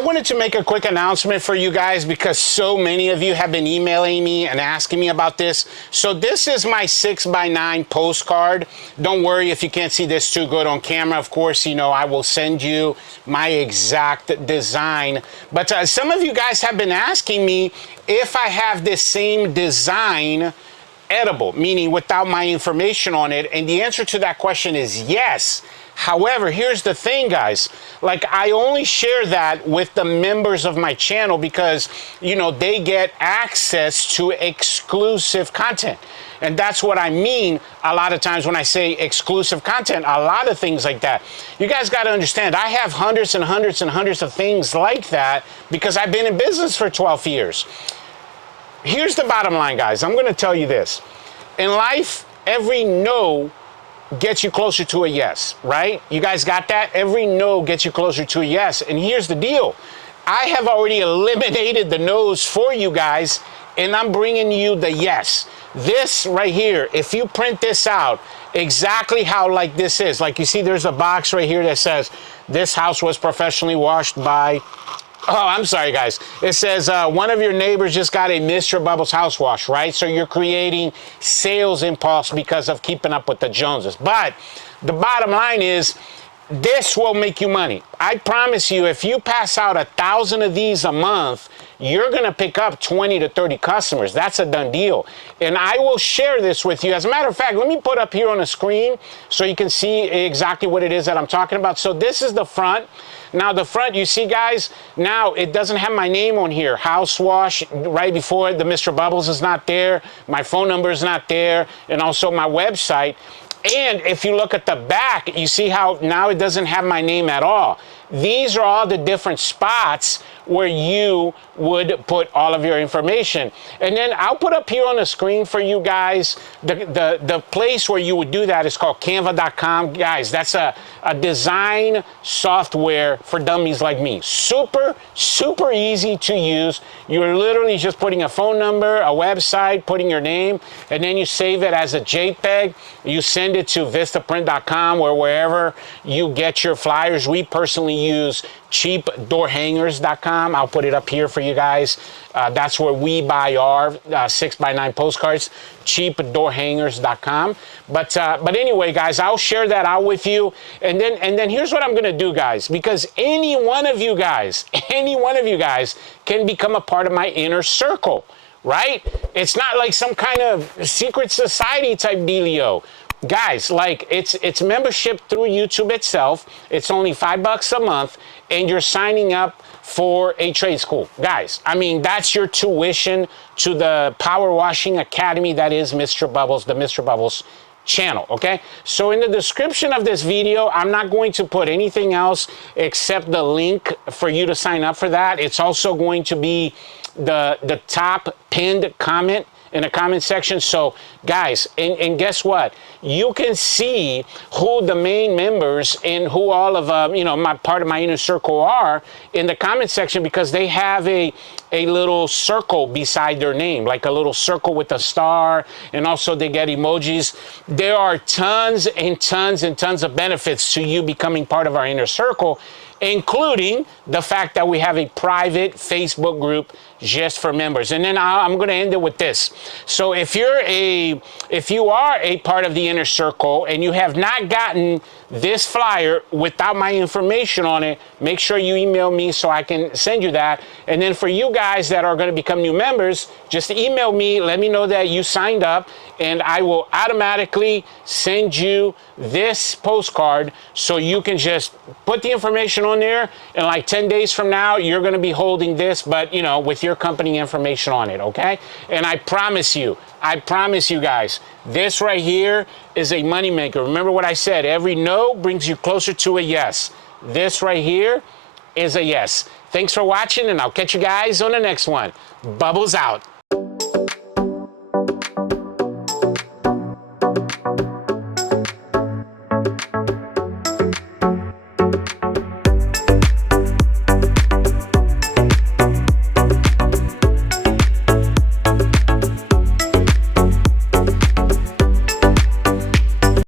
I wanted to make a quick announcement for you guys because so many of you have been emailing me and asking me about this. So this is my 6x9 postcard. Don't worry if you can't see this too good on camera. Of course, you know, I will send you my exact design. But some of you guys have been asking me if I have this same design edible, meaning without my information on it. And the answer to that question is yes. However, here's the thing, guys. Like, I only share that with the members of my channel because, you know, they get access to exclusive content. And that's what I mean a lot of times when I say exclusive content, a lot of things like that. You guys got to understand, I have hundreds and hundreds and hundreds of things like that because I've been in business for 12 years. Here's the bottom line, guys. I'm going to tell you this. In life, every no gets you closer to a yes, right? You guys got that? Every no gets you closer to a yes. And here's the deal. I have already eliminated the no's for you guys, and I'm bringing you the yes. This right here, if you print this out, exactly how like this is, like you see there's a box right here that says, this house was professionally washed by, oh, I'm sorry, guys. It says one of your neighbors just got a Mr. Bubbles house wash, right? So you're creating sales impulse because of keeping up with the Joneses. But the bottom line is, this will make you money. I promise you, if you pass out 1,000 of these a month, you're going to pick up 20 to 30 customers. That's a done deal. And I will share this with you. As a matter of fact, let me put up here on the screen so you can see exactly what it is that I'm talking about. So this is the front. Now the front, you see, guys, now it doesn't have my name on here. House wash, right before the Mr. Bubbles is not there. My phone number is not there. And also my website. And if you look at the back, you see how now it doesn't have my name at all. These are all the different spots where you would put all of your information. And then I'll put up here on the screen for you guys, the place where you would do that is called canva.com. Guys, that's a design software for dummies like me. Super, super easy to use. You're literally just putting a phone number, a website, putting your name, and then you save it as a JPEG. You send it to vistaprint.com or wherever you get your flyers. We personally use cheapdoorhangers.com. I'll put it up here for you guys. That's where we buy our 6x9 postcards, cheapdoorhangers.com. But anyway, guys, I'll share that out with you. And then here's what I'm going to do, guys, because any one of you guys can become a part of my inner circle, right? It's not like some kind of secret society type dealio. Guys, like it's membership through YouTube itself. It's only $5 a month, and you're signing up for a trade school. Guys, I mean, that's your tuition to the Power Washing Academy that is Mr. Bubbles, the Mr. Bubbles channel, okay? So in the description of this video, I'm not going to put anything else except the link for you to sign up for that. It's also going to be the top pinned comment in the comment section. So guys, and guess what? You can see who the main members and who all of you know, my part of my inner circle are in the comment section, because they have a little circle beside their name, like a little circle with a star, and also they get emojis. There are tons and tons and tons of benefits to you becoming part of our inner circle, including the fact that we have a private Facebook group just for members. And then I'm going to end it with this. So if you are a part of the inner circle and you have not gotten this flyer without my information on it, make sure you email me so I can send you that. And then for you guys that are going to become new members, just email me, let me know that you signed up, and I will automatically send you this postcard so you can just put the information on there, and like 10 days from now, you're going to be holding this, but you know, with your company information on it, okay? And I promise you guys, this right here is a moneymaker. Remember what I said, every no brings you closer to a yes. This right here is a yes. Thanks for watching, and I'll catch you guys on the next one. Bubbles out.